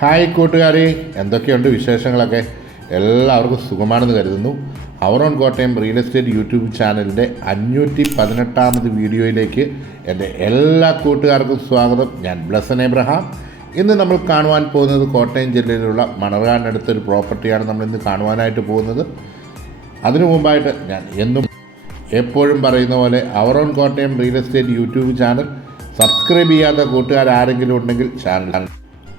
Hi കൂട്ടുകാരെ, എന്തൊക്കെയുണ്ട് വിശേഷങ്ങളൊക്കെ? എല്ലാവർക്കും സുഖമാണെന്ന് കരുതുന്നു. Our own Kottayam real estate YouTube ചാനലിൻ്റെ 518ാമത് വീഡിയോയിലേക്ക് എൻ്റെ എല്ലാ കൂട്ടുകാർക്കും സ്വാഗതം. ഞാൻ ബ്ലസൻ എബ്രഹാം. ഇന്ന് നമ്മൾ കാണുവാൻ പോകുന്നത് കോട്ടയം ജില്ലയിലുള്ള മണർകാടിനടുത്തൊരു പ്രോപ്പർട്ടിയാണ് നമ്മളിന്ന് കാണുവാനായിട്ട് പോകുന്നത്. അതിനു മുമ്പായിട്ട് ഞാൻ എപ്പോഴും പറയുന്ന പോലെ our own Kottayam real estate YouTube channel subscribe ചെയ്യാത്ത കൂട്ടുകാരെങ്കിലും ഉണ്ടെങ്കിൽ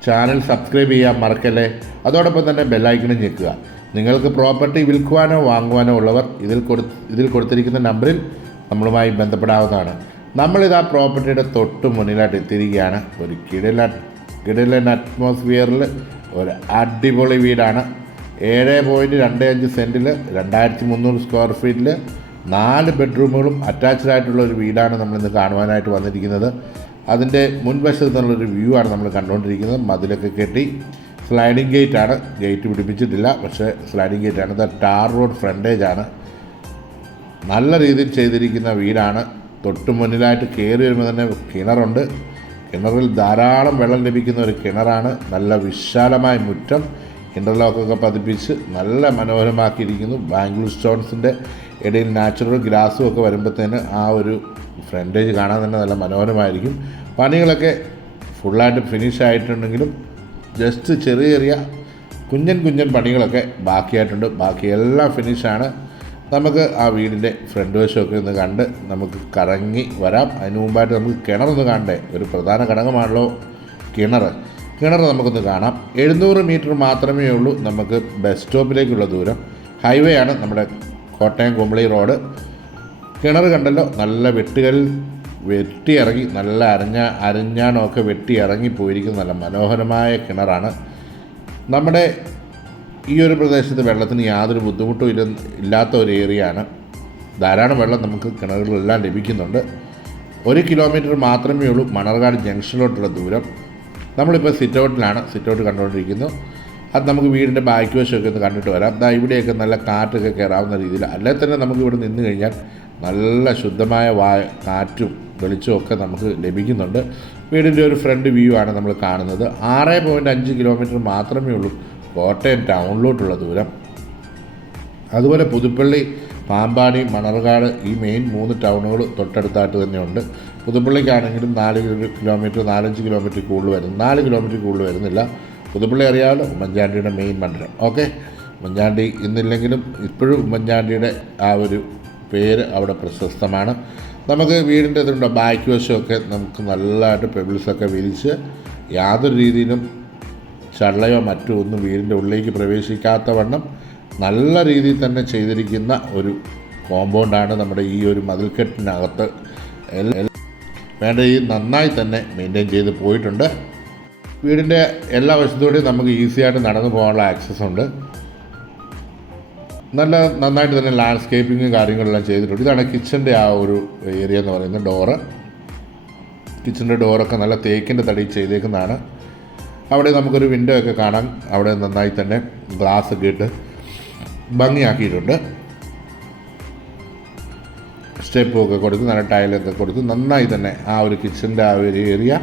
ചാനൽ സബ്സ്ക്രൈബ് ചെയ്യാൻ മറക്കല്ലേ. അതോടൊപ്പം തന്നെ ബെല്ലൈക്കണും ഞെക്കുക. നിങ്ങൾക്ക് പ്രോപ്പർട്ടി വിൽക്കുവാനോ വാങ്ങുവാനോ ഉള്ളവർ ഇതിൽ കൊടുത്തിരിക്കുന്ന നമ്പറിൽ നമ്മളുമായി ബന്ധപ്പെടാവുന്നതാണ്. നമ്മളിതാ പ്രോപ്പർട്ടിയുടെ തൊട്ട് മുന്നിലായിട്ട് എത്തിയിരിക്കുകയാണ്. ഒരു കിടിലൻ അറ്റ്മോസ്ഫിയറിൽ ഒരു അടിപൊളി വീടാണ്. 7.25 സെൻറ്റിൽ 2300 സ്ക്വയർ ഫീറ്റിൽ 4 ബെഡ്റൂമുകളും അറ്റാച്ച്ഡ് ആയിട്ടുള്ള ഒരു വീടാണ് നമ്മളിന്ന് കാണുവാനായിട്ട് വന്നിരിക്കുന്നത്. അതിൻ്റെ മുൻവശത്ത് നിന്നുള്ളൊരു വ്യൂ ആണ് നമ്മൾ കണ്ടുകൊണ്ടിരിക്കുന്നത്. മതിലൊക്കെ കെട്ടി സ്ലൈഡിങ് ഗേറ്റാണ്. ഗേറ്റ് പിടിപ്പിച്ചിട്ടില്ല, പക്ഷേ സ്ലൈഡിങ് ഗേറ്റാണ്. ഇത് ടാർ റോഡ് ഫ്രണ്ടേജാണ്. നല്ല രീതിയിൽ ചെയ്തിരിക്കുന്ന വീടാണ്. തൊട്ട് മുന്നിലായിട്ട് കയറി വരുമ്പോൾ തന്നെ കിണറുണ്ട്. കിണറിൽ ധാരാളം വെള്ളം ലഭിക്കുന്ന ഒരു കിണറാണ്. നല്ല വിശാലമായ മുറ്റം, ഇൻ്റർലോക്കൊക്കെ പതിപ്പിച്ച് നല്ല മനോഹരമാക്കിയിരിക്കുന്നു. ബാംഗ്ലൂർ സ്റ്റോൺസിൻ്റെ ഇടയിൽ നാച്ചുറൽ ഗ്രാസും ഒക്കെ വരുമ്പോഴത്തേന് ആ ഒരു ഫ്രണ്ടേജ് കാണാൻ തന്നെ നല്ല മനോഹരമായിരിക്കും. പണികളൊക്കെ ഫുള്ളായിട്ട് ഫിനിഷ് ആയിട്ടുണ്ടെങ്കിലും ജസ്റ്റ് ചെറിയ കുഞ്ഞൻ പണികളൊക്കെ ബാക്കിയായിട്ടുണ്ട്. ബാക്കി എല്ലാം ഫിനിഷാണ്. നമുക്ക് ആ വീടിൻ്റെ ഫ്രണ്ട് വശമൊക്കെ ഒന്ന് കണ്ട് നമുക്ക് കറങ്ങി വരാം. അതിന് മുമ്പായിട്ട് നമുക്ക് കിണറൊന്ന് കാണണ്ടേ? ഒരു പ്രധാന ഘടകമാണല്ലോ കിണർ നമുക്കൊന്ന് കാണാം. 700 മീറ്റർ മാത്രമേ ഉള്ളൂ നമുക്ക് ബസ് സ്റ്റോപ്പിലേക്കുള്ള ദൂരം. ഹൈവേ ആണ് നമ്മുടെ കോട്ടയം കുമ്പളി റോഡ്. കിണർ കണ്ടല്ലോ, നല്ല വെട്ടിയിറങ്ങി നല്ല അരഞ്ഞാണമൊക്കെ വെട്ടി ഇറങ്ങി പോയിരിക്കുന്ന നല്ല മനോഹരമായ കിണറാണ്. നമ്മുടെ ഈ ഒരു പ്രദേശത്ത് വെള്ളത്തിന് യാതൊരു ബുദ്ധിമുട്ടും ഇല്ലാത്ത ഒരു ഏരിയയാണ്. ധാരാളം വെള്ളം നമുക്ക് കിണറുകളെല്ലാം ലഭിക്കുന്നുണ്ട്. 1 കിലോമീറ്റർ മാത്രമേ ഉള്ളൂ മണർകാട് ജംഗ്ഷനിലോട്ടുള്ള ദൂരം. നമ്മളിപ്പോൾ സിറ്റൗട്ട് കണ്ടുകൊണ്ടിരിക്കുന്നു. അത് നമുക്ക് വീടിൻ്റെ ബാക്ക് വശമൊക്കെ ഒന്ന് കണ്ടിട്ട് വരാം. ഇവിടെയൊക്കെ നല്ല കാറ്റൊക്കെ കയറാവുന്ന രീതിയിൽ. അല്ലെ തന്നെ നമുക്ക് ഇവിടെ നിന്ന് കഴിഞ്ഞാൽ നല്ല ശുദ്ധമായ കാറ്റും വെളിച്ചവും ഒക്കെ നമുക്ക് ലഭിക്കുന്നുണ്ട്. വീടിൻ്റെ ഒരു ഫ്രണ്ട് വ്യൂ ആണ് നമ്മൾ കാണുന്നത്. 6.5 കിലോമീറ്റർ മാത്രമേ ഉള്ളൂ കോട്ടയം ടൗണിലോട്ടുള്ള ദൂരം. അതുപോലെ പുതുപ്പള്ളി, പാമ്പാടി, മണർകാട് ഈ മെയിൻ 3 ടൗണുകൾ തൊട്ടടുത്തായിട്ട് തന്നെയുണ്ട്. പുതുപ്പള്ളിക്കാണെങ്കിലും 4 കിലോമീറ്റർ 4-5 കിലോമീറ്റർ കൂടുതൽ വരുന്നു. 4 കിലോമീറ്റർ കൂടുതൽ വരുന്നില്ല. പുതുപ്പള്ളി അറിയാമല്ലോ, ഉമ്മൻചാണ്ടിയുടെ മെയിൻ മണ്ഡലം. ഉമ്മൻചാണ്ടി ഇന്നില്ലെങ്കിലും ഇപ്പോഴും ഉമ്മൻചാണ്ടിയുടെ ആ ഒരു പേര് അവിടെ പ്രശസ്തമാണ്. നമുക്ക് വീടിൻ്റെ ഇതിൻ്റെ ബാക്ക് വശമൊക്കെ നമുക്ക് നല്ലതായിട്ട് പെബിൾസൊക്കെ വിരിച്ച് യാതൊരു രീതിയിലും ചള്ളയോ മറ്റോ ഒന്നും വീടിൻ്റെ ഉള്ളിലേക്ക് പ്രവേശിക്കാത്ത വണ്ണം നല്ല രീതിയിൽ തന്നെ ചെയ്തിരിക്കുന്ന ഒരു കോമ്പൗണ്ടാണ് നമ്മുടെ ഈ ഒരു മതിൽക്കെട്ടിനകത്ത്. വേണ്ട ഈ നന്നായി തന്നെ മെയിൻറ്റെയിൻ ചെയ്ത് പോയിട്ടുണ്ട്. വീടിൻ്റെ എല്ലാ വശത്തോടെയും നമുക്ക് ഈസിയായിട്ട് നടന്നു പോകാനുള്ള ആക്സസ് ഉണ്ട്. നന്നായിട്ട് തന്നെ ലാൻഡ്സ്കേപ്പിങ്ങും കാര്യങ്ങളെല്ലാം ചെയ്തിട്ടുണ്ട്. ഇതാണ് കിച്ചൻ്റെ ആ ഒരു ഏരിയ എന്ന് പറയുന്നത്. കിച്ചൻ്റെ ഡോറൊക്കെ നല്ല തേക്കിൻ്റെ തടി ചെയ്തേക്കുന്നതാണ്. അവിടെ നമുക്കൊരു വിൻഡോ ഒക്കെ കാണാം. അവിടെ നന്നായി തന്നെ ഗ്ലാസ് ഒക്കെ ഇട്ട് ഭംഗിയാക്കിയിട്ടുണ്ട്. സ്റ്റെപ്പൊക്കെ കൊടുത്ത് നല്ല ടൈലൊക്കെ കൊടുത്ത് നന്നായി തന്നെ ആ ഒരു കിച്ചൻ്റെ ആ ഒരു ഏരിയ,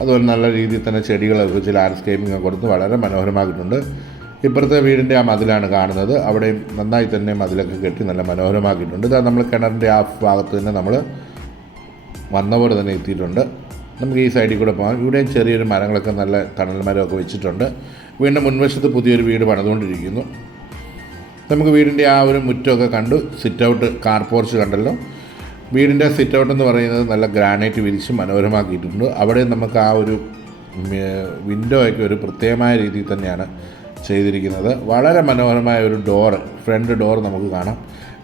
അതുപോലെ നല്ല രീതിയിൽ തന്നെ ചെടികളൊക്കെ വെച്ച് ലാൻഡ്സ്കേപ്പിംഗ് ഒക്കെ കൊടുത്ത് വളരെ മനോഹരമാക്കിയിട്ടുണ്ട്. ഇപ്പുറത്തെ വീടിൻ്റെ ആ മതിലാണ് കാണുന്നത്. അവിടെയും നന്നായി തന്നെ മതിലൊക്കെ കെട്ടി നല്ല മനോഹരമാക്കിയിട്ടുണ്ട്. ഇതാ നമ്മൾ കിണറിൻ്റെ ആ ഭാഗത്ത് തന്നെ നമ്മൾ വന്ന പോലെ തന്നെ എത്തിയിട്ടുണ്ട്. നമുക്ക് ഈ സൈഡിൽ കൂടെ പോകാം. ഇവിടെയും ചെറിയൊരു മരങ്ങളൊക്കെ നല്ല തണൽ മരമൊക്കെ വെച്ചിട്ടുണ്ട്. വീടിൻ്റെ മുൻവശത്ത് പുതിയൊരു വീട് പണിതുകൊണ്ടിരിക്കുന്നു. നമുക്ക് വീടിൻ്റെ ആ ഒരു മുറ്റമൊക്കെ കണ്ടു. സിറ്റൗട്ട്, കാർ പോർച്ച് കണ്ടല്ലോ. വീടിൻ്റെ സിറ്റൗട്ട് എന്ന് പറയുന്നത് നല്ല ഗ്രാനൈറ്റ് വിരിച്ച് മനോഹരമാക്കിയിട്ടുണ്ട്. അവിടെ നമുക്ക് ആ ഒരു വിൻഡോ ഒക്കെ ഒരു പ്രത്യേകമായ രീതിയിൽ തന്നെയാണ് ചെയ്തിരിക്കുന്നത്. വളരെ മനോഹരമായ ഒരു ഫ്രണ്ട് ഡോർ നമുക്ക് കാണാം.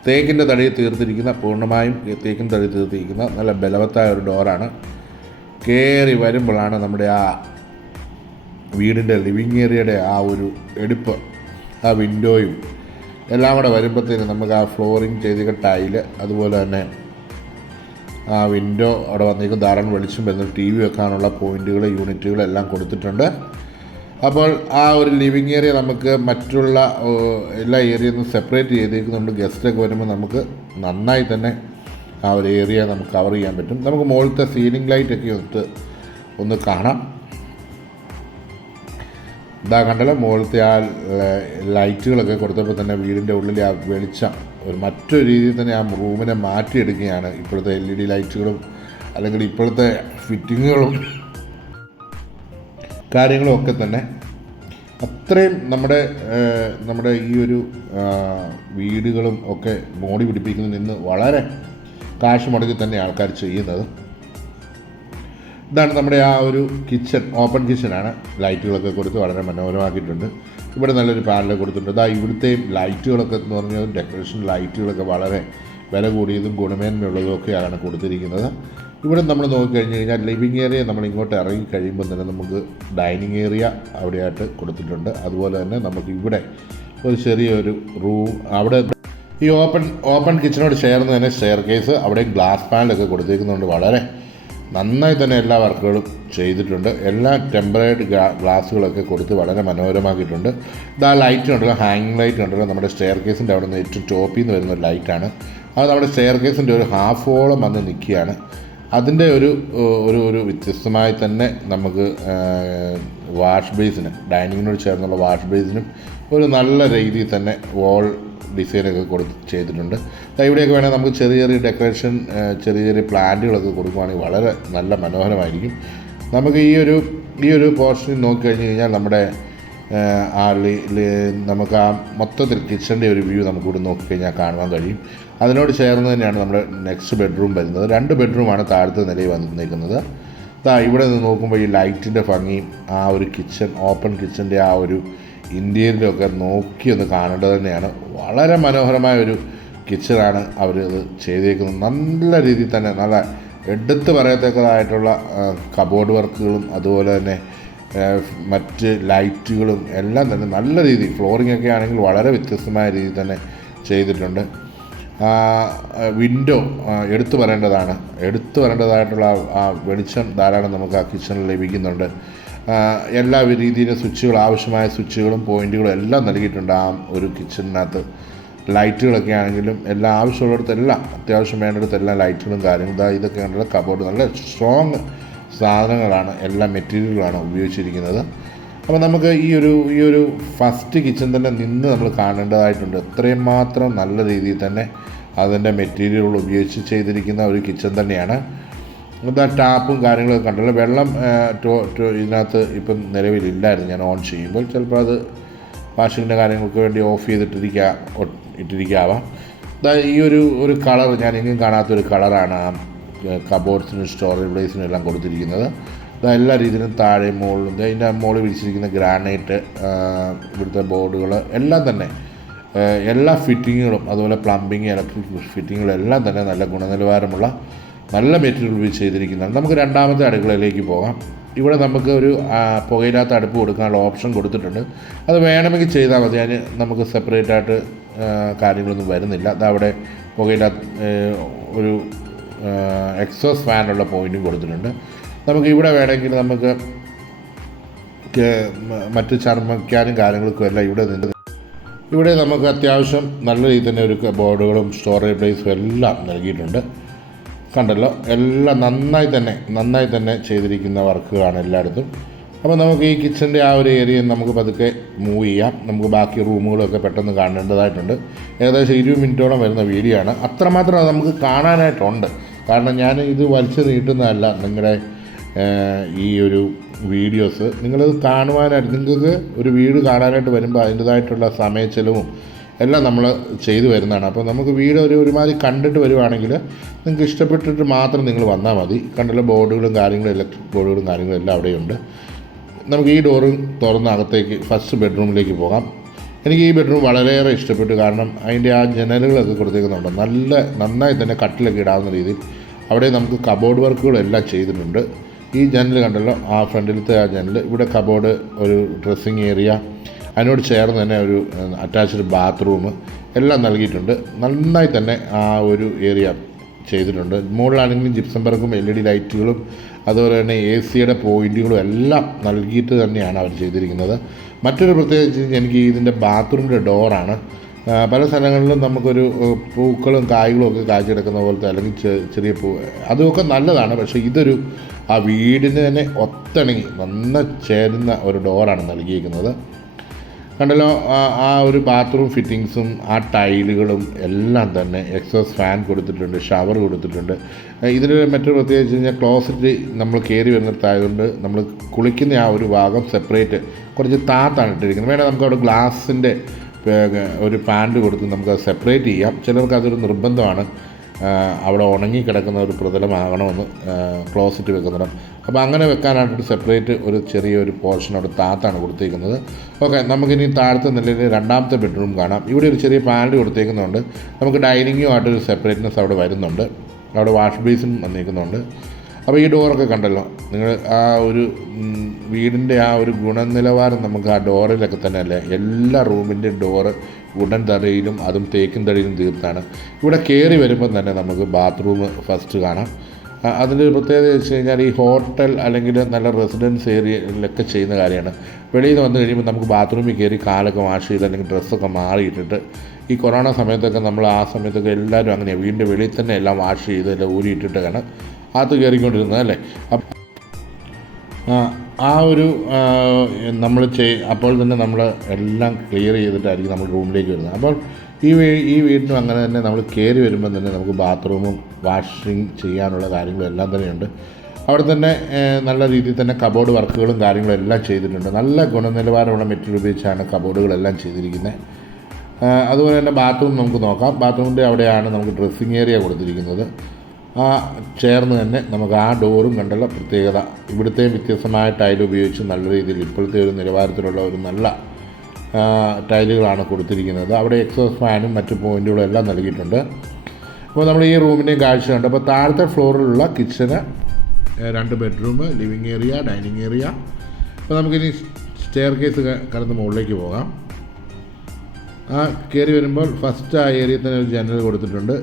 തേക്കിൻ്റെ തടി തീർത്തിരിക്കുന്ന, പൂർണ്ണമായും തേക്കിൻ്റെ തടി തീർത്തിരിക്കുന്ന നല്ല ബലവത്തായ ഒരു ഡോറാണ്. കയറി വരുമ്പോഴാണ് നമ്മുടെ ആ വീടിൻ്റെ ലിവിങ് ഏരിയയുടെ ആ ഒരു എടുപ്പ്, ആ വിൻഡോയും എല്ലാം കൂടെ വരുമ്പോഴത്തേനും നമുക്ക് ആ ഫ്ലോറിങ് ചെയ്തിരിക്കുന്ന ടൈല്, അതുപോലെ തന്നെ ആ വിൻഡോ അവിടെ വന്നേക്കും ധാരാളം വെളിച്ചം വരുന്ന TV വെക്കാനുള്ള പോയിൻറ്റുകൾ, യൂണിറ്റുകളെല്ലാം കൊടുത്തിട്ടുണ്ട്. അപ്പോൾ ആ ഒരു ലിവിങ് ഏരിയ നമുക്ക് മറ്റുള്ള എല്ലാ ഏരിയയിൽ നിന്നും സെപ്പറേറ്റ് ചെയ്തേക്കുന്നുണ്ട്. ഗസ്റ്റൊക്കെ വരുമ്പോൾ നമുക്ക് നന്നായി തന്നെ ആ ഒരു ഏരിയ നമുക്ക് കവർ ചെയ്യാൻ പറ്റും. നമുക്ക് മുകളിലത്തെ സീലിംഗ് ലൈറ്റൊക്കെ ഒന്ന് കാണാം. ഇതാ കണ്ടല്ലോ മുകളിലത്തെ ആ ലൈറ്റുകളൊക്കെ കൊടുത്തപ്പോൾ തന്നെ വീടിൻ്റെ ഉള്ളിലെ ആ വെളിച്ചം ഒരു മറ്റൊരു രീതിയിൽ തന്നെ ആ റൂമിനെ മാറ്റിയെടുക്കുകയാണ് ഇപ്പോഴത്തെ LED ലൈറ്റുകളും അല്ലെങ്കിൽ ഇപ്പോഴത്തെ ഫിറ്റിങ്ങുകളും കാര്യങ്ങളും ഒക്കെ തന്നെ. അത്രയും നമ്മുടെ ഈ ഒരു വീടുകളും ഒക്കെ മോടി പിടിപ്പിക്കുന്നതിൽ നിന്ന് വളരെ കാശ് മുടക്കി തന്നെ ആൾക്കാർ ചെയ്യുന്നത്. ഇതാണ് നമ്മുടെ ആ ഒരു കിച്ചൺ, ഓപ്പൺ കിച്ചണാണ്. ലൈറ്റുകളൊക്കെ കൊടുത്ത് വളരെ മനോഹരമാക്കിയിട്ടുണ്ട്. ഇവിടെ നല്ലൊരു പാനൽ കൊടുത്തിട്ടുണ്ട്. ഇതാ ഇവിടുത്തെയും ലൈറ്റുകളൊക്കെ എന്ന് പറഞ്ഞാൽ ഡെക്കറേഷൻ ലൈറ്റുകളൊക്കെ വളരെ വില കൂടിയതും ഗുണമേന്മയുള്ളതും ഒക്കെയാണ് കൊടുത്തിരിക്കുന്നത്. ഇവിടെ നമ്മൾ നോക്കിക്കഴിഞ്ഞ് കഴിഞ്ഞാൽ ലിവിങ് ഏരിയ നമ്മൾ ഇങ്ങോട്ട് ഇറങ്ങി കഴിയുമ്പോൾ തന്നെ നമുക്ക് ഡൈനിങ് ഏരിയ അവിടെയായിട്ട് കൊടുത്തിട്ടുണ്ട്. അതുപോലെ തന്നെ നമുക്ക് ഇവിടെ ഒരു ചെറിയൊരു റൂം, അവിടെ ഈ ഓപ്പൺ കിച്ചണോട് ചേർന്ന് തന്നെ സ്റ്റെയർ കേസ്, അവിടെ ഗ്ലാസ് പാനലൊക്കെ കൊടുത്തിരിക്കുന്നുണ്ട്. വളരെ നന്നായി തന്നെ എല്ലാ വർക്കുകളും ചെയ്തിട്ടുണ്ട്. എല്ലാ ടെമ്പറേഡ് ഗ്ലാസ്സുകളൊക്കെ കൊടുത്ത് വളരെ മനോഹരമാക്കിയിട്ടുണ്ട്. ഇതാ ലൈറ്റ് ഉണ്ടല്ലോ, ഹാങ്ങിങ് ലൈറ്റ് ഉണ്ടല്ലോ, നമ്മുടെ സ്റ്റെയർ കേസിൻ്റെ അവിടെ നിന്ന് ഏറ്റവും ടോപ്പിൽ നിന്ന് വരുന്ന ഒരു ലൈറ്റാണ്. അത് നമ്മുടെ സ്റ്റെയർ കേസിൻ്റെ ഒരു ഹാഫോളം വന്ന് നിൽക്കുകയാണ്. അതിൻ്റെ ഒരു വ്യത്യസ്തമായി തന്നെ നമുക്ക് വാഷ് ബേസിന്, ഡൈനിങ്ങിനോട് ചേർന്നുള്ള വാഷ് ബേസിനും ഒരു നല്ല രീതിയിൽ തന്നെ വാൾ ഡിസൈനൊക്കെ ചെയ്തിട്ടുണ്ട്. ഇവിടെയൊക്കെ വേണമെങ്കിൽ നമുക്ക് ചെറിയ ചെറിയ ഡെക്കറേഷൻ, ചെറിയ ചെറിയ പ്ലാന്റുകളൊക്കെ കൊടുക്കുകയാണെങ്കിൽ വളരെ നല്ല മനോഹരമായിരിക്കും. നമുക്ക് ഈ ഒരു പോർഷനിൽ നോക്കിക്കഴിഞ്ഞ് കഴിഞ്ഞാൽ നമ്മുടെ നമുക്ക് ആ മൊത്തത്തിൽ കിച്ചൻ്റെ ഒരു വ്യൂ നമുക്കിവിടെ നോക്കിക്കഴിഞ്ഞാൽ കാണുവാൻ കഴിയും. അതിനോട് ചേർന്ന് തന്നെയാണ് നമ്മുടെ നെക്സ്റ്റ് ബെഡ്റൂം വരുന്നത്. 2 ബെഡ്റൂമാണ് താഴത്തെ നിലയിൽ വന്നിരിക്കുന്നത്. ഇവിടെ നിന്ന് നോക്കുമ്പോൾ ഈ ലൈറ്റിൻ്റെ ഭംഗിയും ആ ഒരു കിച്ചൺ, ഓപ്പൺ കിച്ചൻ്റെ ആ ഒരു ഇന്ത്യയിലൊക്കെ നോക്കി ഒന്ന് കാണേണ്ടത് തന്നെയാണ്. വളരെ മനോഹരമായ ഒരു കിച്ചണാണ് അവരത് ചെയ്തേക്കുന്നത്. നല്ല രീതിയിൽ തന്നെ നല്ല എടുത്ത് പറയത്തക്കതായിട്ടുള്ള കബോർഡ് വർക്കുകളും അതുപോലെ തന്നെ മറ്റ് ലൈറ്റുകളും എല്ലാം തന്നെ നല്ല രീതിയിൽ, ഫ്ലോറിംഗ് ഒക്കെ ആണെങ്കിൽ വളരെ വ്യത്യസ്തമായ രീതിയിൽ തന്നെ ചെയ്തിട്ടുണ്ട്. വിൻഡോ എടുത്തു പറയേണ്ടതായിട്ടുള്ള ആ വെളിച്ചം ധാരാളം നമുക്ക് ആ കിച്ചണിൽ ലഭിക്കുന്നുണ്ട്. എല്ലാ രീതിയിലും സ്വിച്ചുകൾ, ആവശ്യമായ സ്വിച്ചുകളും പോയിൻറ്റുകളും എല്ലാം നൽകിയിട്ടുണ്ട് ആ ഒരു കിച്ചണിനകത്ത്. ലൈറ്റുകളൊക്കെ ആണെങ്കിലും എല്ലാം ആവശ്യമുള്ളിടത്തെല്ലാം, അത്യാവശ്യം വേണ്ടിടത്തെല്ലാം ലൈറ്റുകളും കാര്യങ്ങളും. ഇതൊക്കെ കണ്ടുള്ള കബോർഡ് നല്ല സ്ട്രോങ് സാധനങ്ങളാണ്, എല്ലാ മെറ്റീരിയലുകളാണ് ഉപയോഗിച്ചിരിക്കുന്നത്. അപ്പോൾ നമുക്ക് ഈ ഒരു ഫസ്റ്റ് കിച്ചൺ തന്നെ നിന്ന് നമ്മൾ കാണേണ്ടതായിട്ടുണ്ട്. എത്രയും മാത്രം നല്ല രീതിയിൽ തന്നെ അതിൻ്റെ മെറ്റീരിയലുകൾ ഉപയോഗിച്ച് ചെയ്തിരിക്കുന്ന ഒരു കിച്ചൺ തന്നെയാണ്. എന്താ ടാപ്പും കാര്യങ്ങളൊക്കെ കണ്ടല്ലോ. വെള്ളം ഇതിനകത്ത് ഇപ്പം നിലവിലില്ലായിരുന്നു. ഞാൻ ഓൺ ചെയ്യുമ്പോൾ ചിലപ്പോൾ അത് വാഷിങ്ങിൻ്റെ കാര്യങ്ങൾക്ക് വേണ്ടി ഓഫ് ഇട്ടിരിക്കാവാം. ഈ ഒരു കളർ ഞാൻ എങ്ങും കാണാത്തൊരു കളറാണ് ആ കബോർഡ്സിനും സ്റ്റോറേജ് പ്ലേസിനും എല്ലാം കൊടുത്തിരിക്കുന്നത്. എല്ലാ രീതിയിലും താഴെ മുകളിലും അതിൻ്റെ മുകളിൽ വിരിച്ചിരിക്കുന്ന ഗ്രാനൈറ്റ്, ഇവിടുത്തെ ബോർഡുകൾ എല്ലാം തന്നെ എല്ലാ ഫിറ്റിങ്ങുകളും, അതുപോലെ പ്ലംബിങ്, ഇലക്ട്രിക് ഫിറ്റിങ്ങുകളും എല്ലാം തന്നെ നല്ല ഗുണനിലവാരമുള്ള നല്ല മെറ്റീരിയൽ ഉപയോഗിച്ച് ചെയ്തിരിക്കുന്നതാണ്. നമുക്ക് രണ്ടാമത്തെ അടുക്കളയിലേക്ക് പോകാം. ഇവിടെ നമുക്ക് ഒരു പുകയില്ലാത്ത അടുപ്പ് കൊടുക്കാനുള്ള ഓപ്ഷൻ കൊടുത്തിട്ടുണ്ട്. അത് വേണമെങ്കിൽ ചെയ്താൽ മതി. അതിന് നമുക്ക് സെപ്പറേറ്റ് ആയിട്ട് കാര്യങ്ങളൊന്നും വരുന്നില്ല. അതവിടെ പുകയില്ലാത്ത ഒരു എക്സോസ് ഫാനുള്ള പോയിൻറ്റും കൊടുത്തിട്ടുണ്ട്. നമുക്ക് ഇവിടെ വേണമെങ്കിൽ നമുക്ക് മറ്റ് ചർമ്മിക്കാനും കാര്യങ്ങൾക്കും എല്ലാം ഇവിടെ നമുക്ക് അത്യാവശ്യം നല്ല രീതിയിൽ തന്നെ ഒരു ബോർഡുകളും സ്റ്റോറേജ് പ്ലേസും എല്ലാം നൽകിയിട്ടുണ്ട്. കണ്ടല്ലോ, എല്ലാം നന്നായി തന്നെ ചെയ്തിരിക്കുന്ന വർക്കുകളാണ് എല്ലായിടത്തും. അപ്പോൾ നമുക്ക് ഈ കിച്ചൻ്റെ ആ ഒരു ഏരിയ നമുക്ക് പതുക്കെ മൂവ് ചെയ്യാം. നമുക്ക് ബാക്കി റൂമുകളൊക്കെ പെട്ടെന്ന് കാണേണ്ടതായിട്ടുണ്ട്. ഏകദേശം 20 മിനിറ്റോളം വരുന്ന വീഡിയോ ആണ്. അത്രമാത്രം നമുക്ക് കാണാനായിട്ടുണ്ട്. കാരണം ഞാൻ ഇത് വലിച്ചു നീട്ടുന്നതല്ല. നിങ്ങളുടെ ഈ ഒരു വീഡിയോസ് നിങ്ങളത് കാണുവാനായിട്ട്, നിങ്ങൾക്ക് ഒരു വീട് കാണാനായിട്ട് വരുമ്പോൾ അതിൻ്റേതായിട്ടുള്ള സമയച്ചെലവും എല്ലാം നമ്മൾ ചെയ്തു വരുന്നതാണ്. അപ്പോൾ നമുക്ക് വീട് ഒരുമാതിരി കണ്ടിട്ട് വരുവാണെങ്കിൽ നിങ്ങൾക്ക് ഇഷ്ടപ്പെട്ടിട്ട് മാത്രം നിങ്ങൾ വന്നാൽ മതി. കണ്ടല്ലോ, ബോർഡുകളും കാര്യങ്ങളും, ഇലക്ട്രിക് ബോർഡുകളും കാര്യങ്ങളും എല്ലാം അവിടെയുണ്ട്. നമുക്ക് ഈ ഡോറ് തുറന്ന് അകത്തേക്ക് ഫസ്റ്റ് ബെഡ്റൂമിലേക്ക് പോകാം. എനിക്ക് ഈ ബെഡ്റൂം വളരെയേറെ ഇഷ്ടപ്പെട്ടു. കാരണം അതിൻ്റെ ആ ജനലുകളൊക്കെ കൊടുത്തേക്കുന്നുണ്ട്. നന്നായി തന്നെ കട്ടിലൊക്കെ ഇടാവുന്ന രീതിയിൽ അവിടെ നമുക്ക് കബോർഡ് വർക്കുകളെല്ലാം ചെയ്തിട്ടുണ്ട്. ഈ ജനൽ കണ്ടല്ലോ, ആ ഫ്രണ്ടിലത്തെ ആ ജനൽ, ഇവിടെ കബോർഡ്, ഒരു ഡ്രസ്സിങ് ഏരിയ, അതിനോട് ചേർന്ന് തന്നെ ഒരു അറ്റാച്ച്ഡ് ബാത്റൂം എല്ലാം നൽകിയിട്ടുണ്ട്. നന്നായി തന്നെ ആ ഒരു ഏരിയ ചെയ്തിട്ടുണ്ട്. മുകളിലാണെങ്കിലും ജിപ്സം വർക്കും LED ലൈറ്റുകളും അതുപോലെ തന്നെ AC-യുടെ പോയിൻറ്റുകളും എല്ലാം നൽകിയിട്ട് തന്നെയാണ് അവർ ചെയ്തിരിക്കുന്നത്. മറ്റൊരു പ്രത്യേകിച്ച് എനിക്ക് ഇതിൻ്റെ ബാത്റൂമിൻ്റെ ഡോറാണ്. പല സ്ഥലങ്ങളിലും നമുക്കൊരു പൂക്കളും കായ്കളും ഒക്കെ കായ്ച്ചെടുക്കുന്ന പോലത്തെ അല്ലെങ്കിൽ ചെറിയ പൂ അതുമൊക്കെ നല്ലതാണ്. പക്ഷേ ഇതൊരു ആ വീടിന് തന്നെ ഒത്തിണങ്ങി നന്ന ചേരുന്ന ഒരു ഡോറാണ് നൽകിയിരിക്കുന്നത്. കണ്ടല്ലോ, ആ ഒരു ബാത്റൂം ഫിറ്റിങ്സും ആ ടൈലുകളും എല്ലാം തന്നെ എക്സോസ് ഫാൻ കൊടുത്തിട്ടുണ്ട്, ഷവർ കൊടുത്തിട്ടുണ്ട്. ഇതിന് മറ്റൊരു പ്രത്യേകിച്ച് കഴിഞ്ഞാൽ ക്ലോസറ്റ് നമ്മൾ കയറി വരുന്നിടത്തായതുകൊണ്ട് നമ്മൾ കുളിക്കുന്ന ആ ഒരു ഭാഗം സെപ്പറേറ്റ് കുറച്ച് താത്താണ് ഇട്ടിരിക്കുന്നത്. വേണേൽ നമുക്ക് അവിടെ ഗ്ലാസിൻ്റെ ഒരു പാൻറ് കൊടുത്ത് നമുക്കത് സെപ്പറേറ്റ് ചെയ്യാം. ചിലർക്ക് അതൊരു നിർബന്ധമാണ്, അവിടെ ഉണങ്ങിക്കിടക്കുന്ന ഒരു പ്രതലമാകണമെന്ന് ക്ലോസറ്റ് വെക്കുന്നിടം. അപ്പോൾ അങ്ങനെ വെക്കാനായിട്ട് സെപ്പറേറ്റ് ഒരു ചെറിയൊരു പോർഷൻ അവിടെ താത്താണ് കൊടുത്തേക്കുന്നത്. ഓക്കെ, നമുക്കിനി താഴത്തെ നിലയിൽ രണ്ടാമത്തെ ബെഡ്റൂം കാണാം. ഇവിടെ ഒരു ചെറിയ പാനൽ കൊടുത്തേക്കുന്നുണ്ട്. നമുക്ക് ഡൈനിങ്ങുമായിട്ടൊരു സെപ്പറേറ്റ്നെസ് അവിടെ വരുന്നുണ്ട്. അവിടെ വാഷ് ബേസിൻ വന്നിരിക്കുന്നുണ്ട്. അപ്പോൾ ഈ ഡോറൊക്കെ കണ്ടല്ലോ നിങ്ങൾ, ആ ഒരു വീടിൻ്റെ ആ ഒരു ഗുണനിലവാരം നമുക്ക് ആ ഡോറിലൊക്കെ തന്നെ അല്ലേ. എല്ലാ റൂമിൻ്റെയും ഡോറ് വുഡൻ തടിയിലും അതും തേക്കിൻ തടിയിലും തീർത്താണ്. ഇവിടെ കയറി വരുമ്പം തന്നെ നമുക്ക് ബാത്റൂം ഫസ്റ്റ് കാണാം. അതിൻ്റെ ഒരു പ്രത്യേകത വെച്ച് കഴിഞ്ഞാൽ ഈ ഹോട്ടൽ അല്ലെങ്കിൽ നല്ല റെസിഡൻസ് ഏരിയയിലൊക്കെ ചെയ്യുന്ന കാര്യമാണ്. വെളിയിൽ നിന്ന് വന്നു കഴിയുമ്പോൾ നമുക്ക് ബാത്റൂമിൽ കയറി കാലൊക്കെ വാഷ് ചെയ്ത് അല്ലെങ്കിൽ ഡ്രസ്സൊക്കെ മാറിയിട്ടിട്ട്, ഈ കൊറോണ സമയത്തൊക്കെ നമ്മൾ ആ സമയത്തൊക്കെ എല്ലാവരും അങ്ങനെയാണ് വീടിൻ്റെ വെളിയിൽ തന്നെ എല്ലാം വാഷ് ചെയ്ത് എല്ലാം ഊരിയിട്ടിട്ടാണ് അകത്ത് കയറിക്കൊണ്ടിരുന്നത് അല്ലേ. ആ ഒരു നമ്മൾ അപ്പോൾ തന്നെ നമ്മൾ എല്ലാം ക്ലിയർ ചെയ്തിട്ടായിരിക്കും നമ്മൾ റൂമിലേക്ക് വരുന്നത്. അപ്പോൾ ഈ വീടിനും അങ്ങനെ തന്നെ നമ്മൾ കയറി വരുമ്പോൾ തന്നെ നമുക്ക് ബാത്റൂമും വാഷിങ് ചെയ്യാനുള്ള കാര്യങ്ങളും എല്ലാം തന്നെയുണ്ട്. അവിടെ തന്നെ നല്ല രീതിയിൽ തന്നെ കബോർഡ് വർക്കുകളും കാര്യങ്ങളും എല്ലാം ചെയ്തിട്ടുണ്ട്. നല്ല ഗുണനിലവാരമുള്ള മെറ്റീരിയൽ ഉപയോഗിച്ചാണ് കബോർഡുകളെല്ലാം ചെയ്തിരിക്കുന്നത്. അതുപോലെ തന്നെ ബാത്റൂം നമുക്ക് നോക്കാം. ബാത്റൂമിൻ്റെ അവിടെയാണ് നമുക്ക് ഡ്രസ്സിങ് ഏരിയ കൊടുത്തിരിക്കുന്നത്. ചേർന്ന് തന്നെ നമുക്ക് ആ ഡോറും കണ്ടുള്ള പ്രത്യേകത. ഇവിടുത്തെ വ്യത്യസ്തമായ ടൈൽ ഉപയോഗിച്ച് നല്ല രീതിയിൽ ഇപ്പോഴത്തെ ഒരു നിലവാരത്തിലുള്ള ഒരു നല്ല ടൈലുകളാണ് കൊടുത്തിരിക്കുന്നത്. അവിടെ എക്സോസ് ഫാനും മറ്റു പോയിൻറ്റുകളും എല്ലാം നൽകിയിട്ടുണ്ട്. അപ്പോൾ നമ്മൾ ഈ റൂമിൻ്റെയും കാഴ്ച കണ്ട്. അപ്പോൾ താഴത്തെ ഫ്ലോറിലുള്ള kitchen, 2 bedroom, living area, dining area. അപ്പോൾ നമുക്കിനി സ്റ്റെയർ കേസ് കടന്ന് മുകളിലേക്ക് പോകാം. കയറി വരുമ്പോൾ ഫസ്റ്റ് ആ ഏരിയയിൽ തന്നെ ഒരു ജനൽ കൊടുത്തിട്ടുണ്ട്.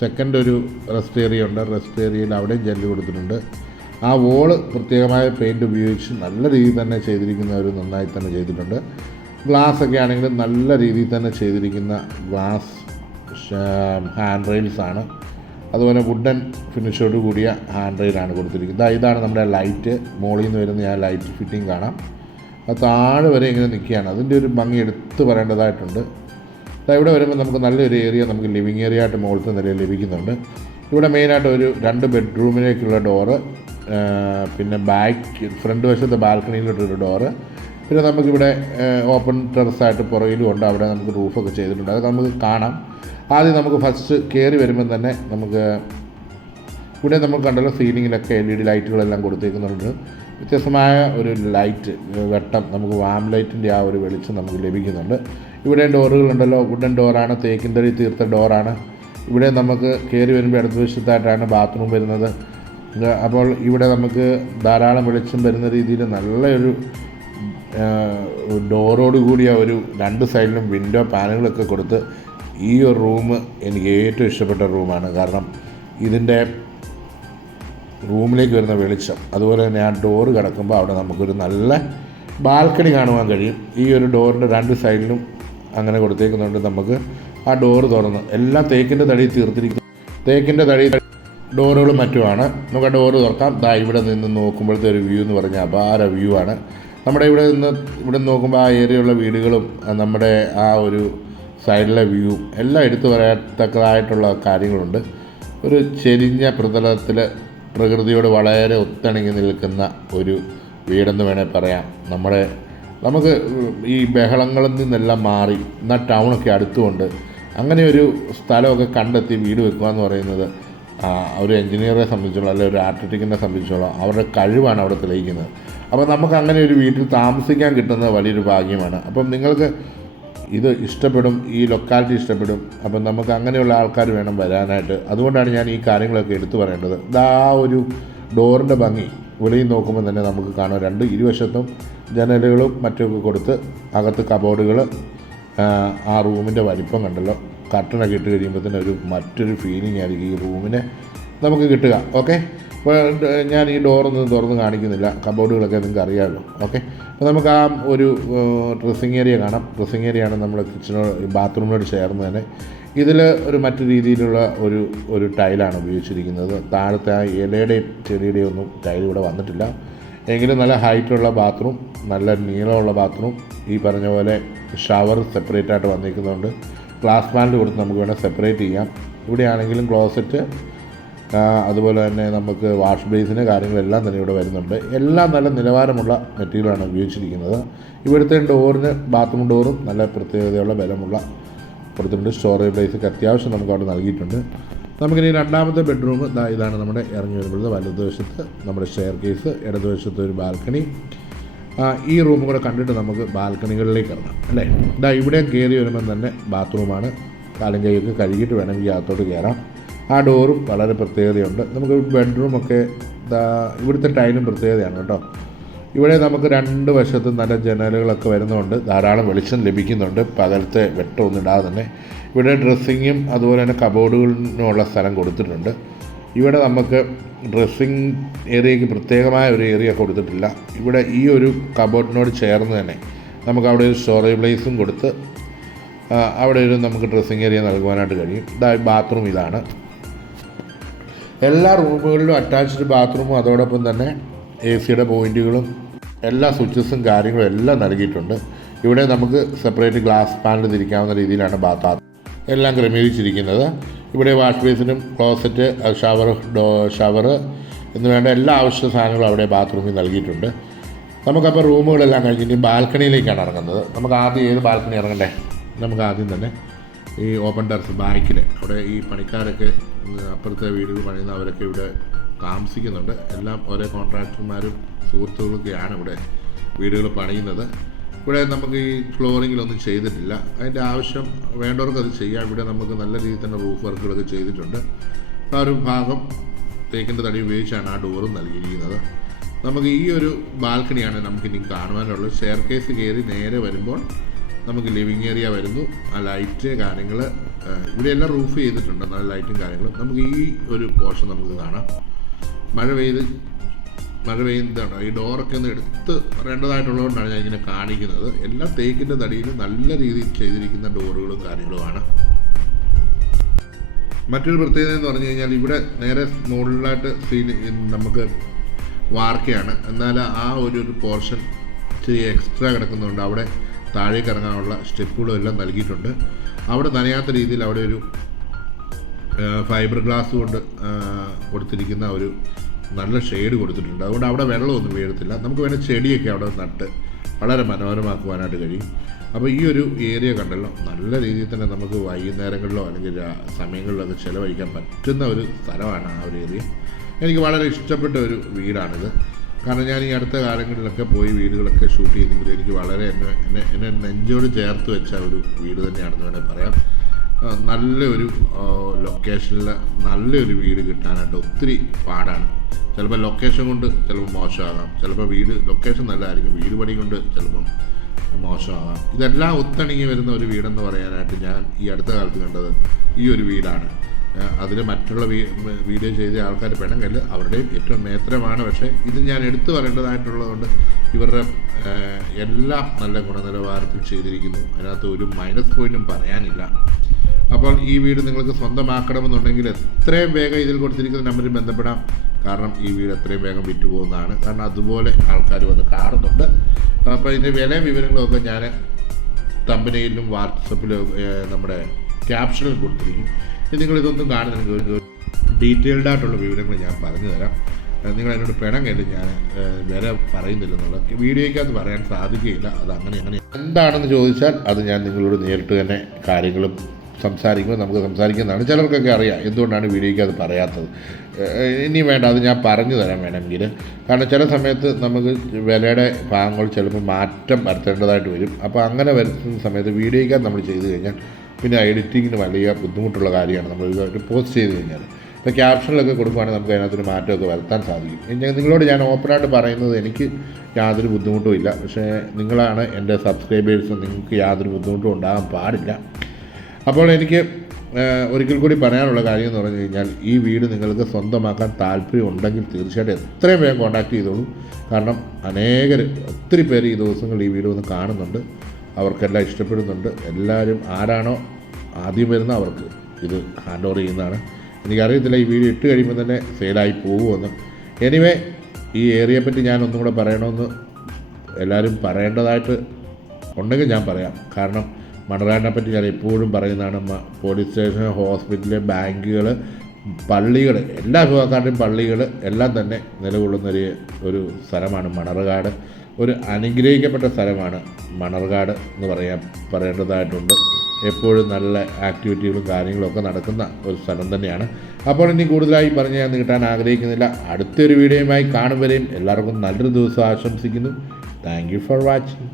സെക്കൻഡ് ഒരു റെസ്റ്റ് ഏരിയ ഉണ്ട്. റെസ്റ്റ് ഏരിയയിൽ അവിടെയും ജനൽ കൊടുത്തിട്ടുണ്ട്. ആ വോള് പ്രത്യേകമായ പെയിൻറ്റ് ഉപയോഗിച്ച് നല്ല രീതിയിൽ തന്നെ ചെയ്തിരിക്കുന്ന ഒരു നന്നായി തന്നെ ചെയ്തിട്ടുണ്ട്. ഗ്ലാസ്സൊക്കെ ആണെങ്കിലും നല്ല രീതിയിൽ തന്നെ ചെയ്തിരിക്കുന്ന ഗ്ലാസ് ഹാൻഡ് റെയിൽസാണ്. അതുപോലെ വുഡൻ ഫിനിഷോട് കൂടിയ ഹാൻഡ് റെയിലാണ് കൊടുത്തിരിക്കുന്നത്. ഇതാണ് നമ്മുടെ ലൈറ്റ്. മുകളിൽ നിന്ന് വരുന്ന ആ ലൈറ്റ് ഫിറ്റിംഗ് കാണാം. അത് താഴെ വരെ ഇങ്ങനെ നിൽക്കുകയാണ്. അതിൻ്റെ ഒരു ഭംഗി എടുത്ത് പറയേണ്ടതായിട്ടുണ്ട്. ഇവിടെ വരുമ്പോൾ നമുക്ക് നല്ലൊരു ഏരിയ നമുക്ക് ലിവിങ് ഏരിയ ആയിട്ട് മുകളിലത്തെ നിലയിൽ ലഭിക്കുന്നുണ്ട്. ഇവിടെ മെയിനായിട്ട് ഒരു 2 ബെഡ്റൂമിലേക്കുള്ള ഡോറ്, പിന്നെ ഫ്രണ്ട് വശത്തെ ബാൽക്കണിയിലോട്ടൊരു ഡോറ്, പിന്നെ നമുക്കിവിടെ ഓപ്പൺ ടെറസായിട്ട് പുറകിലും ഉണ്ട്. അവിടെ നമുക്ക് റൂഫൊക്കെ ചെയ്തിട്ടുണ്ട്. അത് നമുക്ക് കാണാം. ആദ്യം നമുക്ക് ഫസ്റ്റ് കയറി വരുമ്പം തന്നെ നമുക്ക് ഇവിടെ നമുക്ക് കണ്ടല്ലോ സീലിങ്ങിലൊക്കെ LED ലൈറ്റുകളെല്ലാം കൊടുത്തേക്കുന്നുണ്ട്. വ്യത്യസ്തമായ ഒരു ലൈറ്റ് വെട്ടം, നമുക്ക് വാം ലൈറ്റിൻ്റെ ആ ഒരു വെളിച്ചം നമുക്ക് ലഭിക്കുന്നുണ്ട്. ഇവിടെ ഡോറുകളുണ്ടല്ലോ, വുഡൻ ഡോറാണ്, തേക്കിൻ തടി തീർത്ത ഡോറാണ്. ഇവിടെ നമുക്ക് കയറി വരുമ്പോൾ ഇടത് വശത്തായിട്ടാണ് ബാത്റൂം വരുന്നത്. അപ്പോൾ ഇവിടെ നമുക്ക് ധാരാളം വെളിച്ചം വരുന്ന രീതിയിൽ നല്ലൊരു ഡോറോട് കൂടിയ ഒരു 2 സൈഡിലും വിൻഡോ പാനലുകളൊക്കെ കൊടുത്ത് ഈ ഒരു റൂം എനിക്ക് ഏറ്റവും ഇഷ്ടപ്പെട്ട റൂമാണ്. കാരണം ഇതിൻ്റെ റൂമിലേക്ക് വരുന്ന വെളിച്ചം, അതുപോലെ തന്നെ ആ ഡോറ് കിടക്കുമ്പോൾ അവിടെ നമുക്കൊരു നല്ല ബാൽക്കണി കാണുവാൻ കഴിയും. ഈ ഒരു ഡോറിൻ്റെ 2 സൈഡിലും അങ്ങനെ കൊടുത്തേക്കുന്നുണ്ട്. നമുക്ക് ആ ഡോറ് തുറന്ന് എല്ലാം തേക്കിൻ്റെ തടി തീർത്തിരിക്കുന്നു. തേക്കിൻ്റെ തടി ഡോറുകളും മറ്റുമാണ്. നമുക്ക് ആ ഡോറ് തുറക്കാം. ഇവിടെ നിന്ന് നോക്കുമ്പോഴത്തെ ഒരു വ്യൂ എന്ന് പറഞ്ഞാൽ അപാര വ്യൂ ആണ്. നമ്മുടെ ഇവിടെ നോക്കുമ്പോൾ ആ ഏരിയയുള്ള വീടുകളും നമ്മുടെ ആ ഒരു സൈഡിലെ വ്യൂ എല്ലാം എടുത്തു പറയത്തക്കതായിട്ടുള്ള കാര്യങ്ങളുണ്ട്. ഒരു ചെരിഞ്ഞ പ്രതലത്തിൽ പ്രകൃതിയോട് വളരെ ഒത്തിണങ്ങി നിൽക്കുന്ന ഒരു വീടെന്ന് വേണേൽ പറയാം. നമുക്ക് ഈ ബഹളങ്ങളിൽ നിന്നെല്ലാം മാറി എന്നാൽ ടൗണൊക്കെ അടുത്തുകൊണ്ട് അങ്ങനെ ഒരു സ്ഥലമൊക്കെ കണ്ടെത്തി വീട് വെക്കുക എന്ന് പറയുന്നത് ഒരു എൻജിനീയറെ സംബന്ധിച്ചോളം അല്ലെങ്കിൽ ഒരു ആർക്കിടെക്റ്റിനെ സംബന്ധിച്ചോളം അവരുടെ കഴിവാണ് അവിടെ തെളിയിക്കുന്നത്. അപ്പോൾ നമുക്ക് അങ്ങനെ ഒരു വീട്ടിൽ താമസിക്കാൻ കിട്ടുന്നത് വലിയൊരു ഭാഗ്യമാണ്. അപ്പം നിങ്ങൾക്ക് ഇത് ഇഷ്ടപ്പെടും, ഈ ലൊക്കാലിറ്റി ഇഷ്ടപ്പെടും. അപ്പം നമുക്ക് അങ്ങനെയുള്ള ആൾക്കാർ വേണം വരാനായിട്ട്. അതുകൊണ്ടാണ് ഞാൻ ഈ കാര്യങ്ങളൊക്കെ എടുത്തു പറയേണ്ടത്. ആ ഒരു ഡോറിൻ്റെ ഭംഗി വെളിയിൽ നോക്കുമ്പോൾ തന്നെ നമുക്ക് കാണാം. ഇരുവശത്തും ജനലുകളും മറ്റുമൊക്കെ കൊടുത്ത് അകത്ത് കബോർഡുകൾ, ആ റൂമിൻ്റെ വലിപ്പം കണ്ടല്ലോ. കർട്ടനൊക്കെ ഇട്ട് കഴിയുമ്പോൾ തന്നെ മറ്റൊരു ഫീലിംഗ് ആയിരിക്കും ഈ റൂമിനെ നമുക്ക് കിട്ടുക. ഓക്കെ, അപ്പോൾ ഞാൻ ഈ ഡോറൊന്നും തുറന്ന് കാണിക്കുന്നില്ല, കബോർഡുകളൊക്കെ നിങ്ങൾക്ക് അറിയാമല്ലോ. ഓക്കെ, അപ്പോൾ നമുക്ക് ആ ഒരു ഡ്രസ്സിങ് ഏരിയ കാണാം. ഡ്രസ്സിങ് ഏരിയയാണ് നമ്മുടെ ബാത്റൂമിനോട് ചേർന്ന് തന്നെ. ഇതിൽ ഒരു മറ്റു രീതിയിലുള്ള ഒരു ടൈലാണ് ഉപയോഗിച്ചിരിക്കുന്നത്. താഴത്തെ ആ ഇലയുടെയും ചെടിയുടെയും ഒന്നും ടൈൽ ഇവിടെ വന്നിട്ടില്ല. എങ്കിലും നല്ല ഹൈറ്റുള്ള ബാത്റൂം, നല്ല നീളമുള്ള ബാത്റൂം. ഈ പറഞ്ഞ പോലെ ഷവർ സെപ്പറേറ്റ് ആയിട്ട് വന്നിരിക്കുന്നതുകൊണ്ട് ഗ്ലാസ് പാനൽ കൊടുത്ത് നമുക്ക് വേണേൽ സെപ്പറേറ്റ് ചെയ്യാം. ഇവിടെയാണെങ്കിലും ക്ലോസറ്റ്, അതുപോലെ തന്നെ നമുക്ക് വാഷ് ബേസിന് കാര്യങ്ങളെല്ലാം തന്നെ ഇവിടെ വരുന്നുണ്ട്. എല്ലാം നല്ല നിലവാരമുള്ള മെറ്റീരിയലാണ് ഉപയോഗിച്ചിരിക്കുന്നത്. ഇവിടുത്തെ ഡോറിന്, ബാത്റൂം ഡോറും നല്ല പ്രത്യേകതയുള്ള ബലമുള്ള കൊടുത്തിട്ടുണ്ട്. സ്റ്റോറേജ് പ്ലേസൊക്കെ അത്യാവശ്യം നമുക്ക് അവിടെ നൽകിയിട്ടുണ്ട്. നമുക്കിനി രണ്ടാമത്തെ ബെഡ്റൂം ഇതാണ്. നമ്മുടെ ഇറങ്ങി വരുമ്പോൾ വലതുവശത്ത് നമ്മുടെ സ്റ്റെയർ കേസ്, ഇടതുവശത്ത് ഒരു ബാൽക്കണി. ഈ റൂം കൂടെ കണ്ടിട്ട് നമുക്ക് ബാൽക്കണികളിലേക്ക് ഇറങ്ങാം അല്ലേ. ഇവിടെയും കയറി വരുമ്പം തന്നെ ബാത്റൂമാണ്. കാലും കൈയൊക്കെ കഴുകിയിട്ട് വേണമെങ്കിൽ അകത്തോട്ട് കയറാം. ആ ഡോറും വളരെ പ്രത്യേകതയുണ്ട്. നമുക്ക് ബെഡ്റൂമൊക്കെ ഇവിടുത്തെ ടൈലും പ്രത്യേകതയാണ് കേട്ടോ. ഇവിടെ നമുക്ക് രണ്ട് വശത്തും നല്ല ജനലുകളൊക്കെ വരുന്നതുകൊണ്ട് ധാരാളം വെളിച്ചം ലഭിക്കുന്നുണ്ട്. പകലത്തെ വെട്ടമൊന്നും ഇടാതെ തന്നെ. ഇവിടെ ഡ്രസ്സിങ്ങും അതുപോലെ തന്നെ കബോർഡുകളിനുള്ള സ്ഥലം കൊടുത്തിട്ടുണ്ട്. ഇവിടെ നമുക്ക് ഡ്രസ്സിങ് ഏരിയയ്ക്ക് പ്രത്യേകമായ ഒരു ഏരിയ കൊടുത്തിട്ടില്ല. ഇവിടെ ഈ ഒരു കബോർഡിനോട് ചേർന്ന് തന്നെ നമുക്ക് അവിടെ ഒരു സ്റ്റോറേജ് പ്ലേസും കൊടുത്ത് അവിടെ ഒരു നമുക്ക് ഡ്രസ്സിങ് ഏരിയ നൽകുവാനായിട്ട് കഴിയും. ബാത്റൂം ഇതാണ്. എല്ലാ റൂമുകളിലും അറ്റാച്ച്ഡ് ബാത്റൂമും അതോടൊപ്പം തന്നെ AC-യുടെ പോയിൻറ്റുകളും എല്ലാ സ്വിച്ചസും കാര്യങ്ങളും എല്ലാം നൽകിയിട്ടുണ്ട്. ഇവിടെ നമുക്ക് സെപ്പറേറ്റ് ഗ്ലാസ് പാനൽ തിരിക്കാവുന്ന രീതിയിലാണ് ബാത്ത് എല്ലാം ക്രമീകരിച്ചിരിക്കുന്നത്. ഇവിടെ വാഷ് ബേസിനും ക്ലോസറ്റ്, ഷവർ എന്ന് വേണ്ട എല്ലാ ആവശ്യ സാധനങ്ങളും അവിടെ ബാത്റൂമിൽ നൽകിയിട്ടുണ്ട്. നമുക്കപ്പോൾ റൂമുകളെല്ലാം കഴിഞ്ഞിട്ട് ബാൽക്കണിയിലേക്കാണ് ഇറങ്ങുന്നത്. നമുക്ക് ആദ്യം ഏത് ബാൽക്കണി ഇറങ്ങണ്ടേ? നമുക്ക് ആദ്യം തന്നെ ഈ ഓപ്പൺ ടെറസ് ബാക്കിൽ അവിടെ ഈ പണിക്കാരൊക്കെ അപ്പുറത്തെ വീടുകൾ പണിയുന്നവരൊക്കെ ഇവിടെ താമസിക്കുന്നുണ്ട്. എല്ലാം ഓരോ കോൺട്രാക്ടർമാരും സുഹൃത്തുക്കളൊക്കെയാണ് ഇവിടെ വീടുകൾ പണിയുന്നത്. ഇവിടെ നമുക്ക് ഈ ഫ്ലോറിങ്ങിലൊന്നും ചെയ്തിട്ടില്ല. അതിൻ്റെ ആവശ്യം വേണ്ടവർക്ക് അത് ചെയ്യാം. ഇവിടെ നമുക്ക് നല്ല രീതിയിൽ തന്നെ റൂഫ് വർക്കുകളൊക്കെ ചെയ്തിട്ടുണ്ട്. ആ ഒരു ഭാഗം തേക്കിൻ്റെ തടി ഉപയോഗിച്ചാണ് ആ ഡോറും നൽകിയിരിക്കുന്നത്. നമുക്ക് ഈ ഒരു ബാൽക്കണിയാണ് നമുക്കിനി കാണുവാനുള്ളത്. സ്റ്റെയർ കേസ് കയറി നേരെ വരുമ്പോൾ നമുക്ക് ലിവിങ് ഏരിയ വരുന്നു. ആ ലൈറ്റ് കാര്യങ്ങൾ ഇവിടെയെല്ലാം റൂഫ് ചെയ്തിട്ടുണ്ട്. നല്ല ലൈറ്റും കാര്യങ്ങളും. നമുക്ക് ഈ ഒരു പോർഷൻ നമുക്ക് കാണാം. മഴ പെയ്യുന്നതാണ്. ഈ ഡോറൊക്കെ ഒന്ന് എടുത്ത് പറയേണ്ടതായിട്ടുള്ളതുകൊണ്ടാണ് ഞാൻ ഇങ്ങനെ കാണിക്കുന്നത്. എല്ലാം തേക്കിൻ്റെ തടിയിൽ നല്ല രീതിയിൽ ചെയ്തിരിക്കുന്ന ഡോറുകളും കാര്യങ്ങളുമാണ്. മറ്റൊരു പ്രത്യേകത എന്ന് പറഞ്ഞു കഴിഞ്ഞാൽ ഇവിടെ നേരെ മുകളിലായിട്ട് നമുക്ക് വാർക്കയാണ്. എന്നാൽ ആ ഒരു പോർഷൻ ഇച്ചിരി എക്സ്ട്രാ കിടക്കുന്നുണ്ട്. അവിടെ താഴേക്ക് ഇറങ്ങാനുള്ള സ്റ്റെപ്പുകളും എല്ലാം നൽകിയിട്ടുണ്ട്. അവിടെ നനയാത്ത രീതിയിൽ അവിടെ ഒരു ഫൈബർ ഗ്ലാസ് കൊണ്ട് കൊടുത്തിരിക്കുന്ന ഒരു നല്ല ഷെയ്ഡ് കൊടുത്തിട്ടുണ്ട്. അതുകൊണ്ട് അവിടെ വെള്ളമൊന്നും വീഴത്തില്ല. നമുക്ക് വേണേൽ ചെടിയൊക്കെ അവിടെ നട്ട് വളരെ മനോഹരമാക്കുവാനായിട്ട് കഴിയും. അപ്പോൾ ഈ ഒരു ഏരിയ കണ്ടല്ലോ, നല്ല രീതിയിൽ തന്നെ നമുക്ക് വൈകുന്നേരങ്ങളിലോ അല്ലെങ്കിൽ സമയങ്ങളിലൊക്കെ ചിലവഴിക്കാൻ പറ്റുന്ന ഒരു സ്ഥലമാണ് ആ ഒരു ഏരിയ. എനിക്ക് വളരെ ഇഷ്ടപ്പെട്ട ഒരു വീടാണിത്. കാരണം ഞാൻ ഈ അടുത്ത കാലങ്ങളിലൊക്കെ പോയി വീടുകളൊക്കെ ഷൂട്ട് ചെയ്തെങ്കിലും എനിക്ക് വളരെ എന്നെ നെഞ്ചോട് ചേർത്ത് വെച്ച ഒരു വീട് തന്നെയാണെന്ന് വേണമെങ്കിൽ പറയാം. നല്ലൊരു ലൊക്കേഷനിൽ നല്ലൊരു വീട് കിട്ടാനായിട്ട് ഒത്തിരി പാടാണ്. ചിലപ്പോൾ ലൊക്കേഷൻ കൊണ്ട് ചിലപ്പോൾ മോശമാകാം, ചിലപ്പോൾ ലൊക്കേഷൻ നല്ലതായിരിക്കും, വീട് പണി കൊണ്ട് ചിലപ്പം മോശമാകാം. ഇതെല്ലാം ഒത്തിണങ്ങി വരുന്ന ഒരു വീടെന്ന് പറയാനായിട്ട് ഞാൻ ഈ അടുത്ത കാലത്ത് കണ്ടത് ഈ ഒരു വീടാണ്. അതിൽ മറ്റുള്ള വീഡിയോ ചെയ്ത ആൾക്കാർ പെണ്ണുങ്ങല്ല, അവരുടെയും ഏറ്റവും നേത്രമാണ്. പക്ഷേ ഇത് ഞാൻ എടുത്തു പറയേണ്ടതായിട്ടുള്ളതുകൊണ്ട് ഇവരുടെ എല്ലാം നല്ല ഗുണനിലവാരത്തിൽ ചെയ്തിരിക്കുന്നു. അതിനകത്ത് ഒരു മൈനസ് പോയിന്റും പറയാനില്ല. അപ്പോൾ ഈ വീട് നിങ്ങൾക്ക് സ്വന്തമാക്കണമെന്നുണ്ടെങ്കിൽ എത്രയും വേഗം ഇതിൽ കൊടുത്തിരിക്കുന്ന നമ്പറിൽ ബന്ധപ്പെടാം. കാരണം ഈ വീട് എത്രയും വേഗം വിറ്റുപോകുന്നതാണ്. കാരണം അതുപോലെ ആൾക്കാർ വന്ന് കാണുന്നുണ്ട്. അപ്പോൾ ഇതിൻ്റെ വിലയും വിവരങ്ങളൊക്കെ ഞാൻ തമ്പനയിലും വാട്സപ്പിലും നമ്മുടെ ക്യാപ്ഷനിൽ കൊടുത്തിരിക്കും. നിങ്ങളിതൊന്നും കാണുന്നെങ്കിൽ ഡീറ്റെയിൽഡായിട്ടുള്ള വിവരങ്ങൾ ഞാൻ പറഞ്ഞു തരാം. നിങ്ങൾ എന്നോട് പിണങ്ങല്ല, ഞാൻ വില പറയുന്നില്ലെന്നുള്ളത് വീഡിയോയ്ക്കകത്ത് പറയാൻ സാധിക്കുകയില്ല. അത് അങ്ങനെ എന്താണെന്ന് ചോദിച്ചാൽ അത് ഞാൻ നിങ്ങളോട് നേരിട്ട് തന്നെ കാര്യങ്ങളും സംസാരിക്കുമ്പോൾ നമുക്ക് സംസാരിക്കുന്നതാണ്. ചിലർക്കൊക്കെ അറിയാം എന്തുകൊണ്ടാണ് വീഡിയോയ്ക്കകത്ത് പറയാത്തത്. ഇനി വേണ്ട, അത് ഞാൻ പറഞ്ഞു തരാം വേണമെങ്കിൽ. കാരണം ചില സമയത്ത് നമുക്ക് വിലയുടെ ഭാഗങ്ങൾ ചിലപ്പോൾ മാറ്റം വരുത്തേണ്ടതായിട്ട് വരും. അപ്പോൾ അങ്ങനെ വരുത്തുന്ന സമയത്ത് വീഡിയോയ്ക്കകത്ത് നമ്മൾ ചെയ്ത് കഴിഞ്ഞാൽ പിന്നെ എഡിറ്റിങ്ങിന് വലിയ ബുദ്ധിമുട്ടുള്ള കാര്യമാണ്. നമ്മൾ ഒരു പോസ്റ്റ് ചെയ്ത് കഴിഞ്ഞാൽ ഇപ്പോൾ ക്യാപ്ഷനിലൊക്കെ കൊടുക്കുകയാണെങ്കിൽ നമുക്ക് അതിനകത്തൊരു മാറ്റമൊക്കെ വരുത്താൻ സാധിക്കും. നിങ്ങളോട് ഞാൻ ഓപ്പണായിട്ട് പറയുന്നത്, എനിക്ക് യാതൊരു ബുദ്ധിമുട്ടും ഇല്ല. പക്ഷേ നിങ്ങളാണ് എൻ്റെ സബ്സ്ക്രൈബേഴ്സ്, നിങ്ങൾക്ക് യാതൊരു ബുദ്ധിമുട്ടും ഉണ്ടാകാൻ പാടില്ല. അപ്പോൾ എനിക്ക് ഒരിക്കൽ കൂടി പറയാനുള്ള കാര്യം എന്ന് പറഞ്ഞു കഴിഞ്ഞാൽ ഈ വീട് നിങ്ങൾക്ക് സ്വന്തമാക്കാൻ താല്പര്യം ഉണ്ടെങ്കിൽ തീർച്ചയായിട്ടും എത്രയും വേഗം കോൺടാക്ട് ചെയ്തോളൂ. കാരണം ഒത്തിരി പേര് ഈ ദിവസങ്ങളിൽ ഈ വീട് വന്ന് കാണുന്നുണ്ട്, അവർക്കെല്ലാം ഇഷ്ടപ്പെടുന്നുണ്ട്. എല്ലാവരും ആരാണോ ആദ്യം വരുന്ന അവർക്ക് ഇത് ഹാൻഡ് ഓവർ ചെയ്യുന്നതാണ്. എനിക്കറിയത്തില്ല ഈ വീഡിയോ ഇട്ട് കഴിയുമ്പോൾ തന്നെ സെയിലായി പോകുമെന്ന്. എനിവേ ഈ ഏരിയയെ പറ്റി ഞാൻ ഒന്നും കൂടെ പറയണമെന്ന് എല്ലാവരും പറയേണ്ടതായിട്ട് ഉണ്ടെങ്കിൽ ഞാൻ പറയാം. കാരണം മണർകാടിനെ പറ്റി ഞാൻ എപ്പോഴും പറയുന്നതാണ്. പോലീസ് സ്റ്റേഷൻ, ഹോസ്പിറ്റല്, ബാങ്കുകൾ, പള്ളികൾ, എല്ലാ വിഭാഗക്കാരുടെയും പള്ളികൾ എല്ലാം തന്നെ നിലകൊള്ളുന്നൊരു ഒരു സ്ഥലമാണ് മണർകാട്. ഒരു അനുഗ്രഹിക്കപ്പെട്ട സ്ഥലമാണ് മണർകാട് എന്ന് പറയേണ്ടതായിട്ടുണ്ട്. എപ്പോഴും നല്ല ആക്ടിവിറ്റികളും കാര്യങ്ങളൊക്കെ നടക്കുന്ന ഒരു സ്ഥലം തന്നെയാണ്. അപ്പോൾ ഇനി കൂടുതലായി പറഞ്ഞ് ഞാൻ നീട്ടാൻ ആഗ്രഹിക്കുന്നില്ല. അടുത്തൊരു വീഡിയോയുമായി കാണും വരെയും എല്ലാവർക്കും നല്ലൊരു ദിവസം ആശംസിക്കുന്നു. Thank you for watching.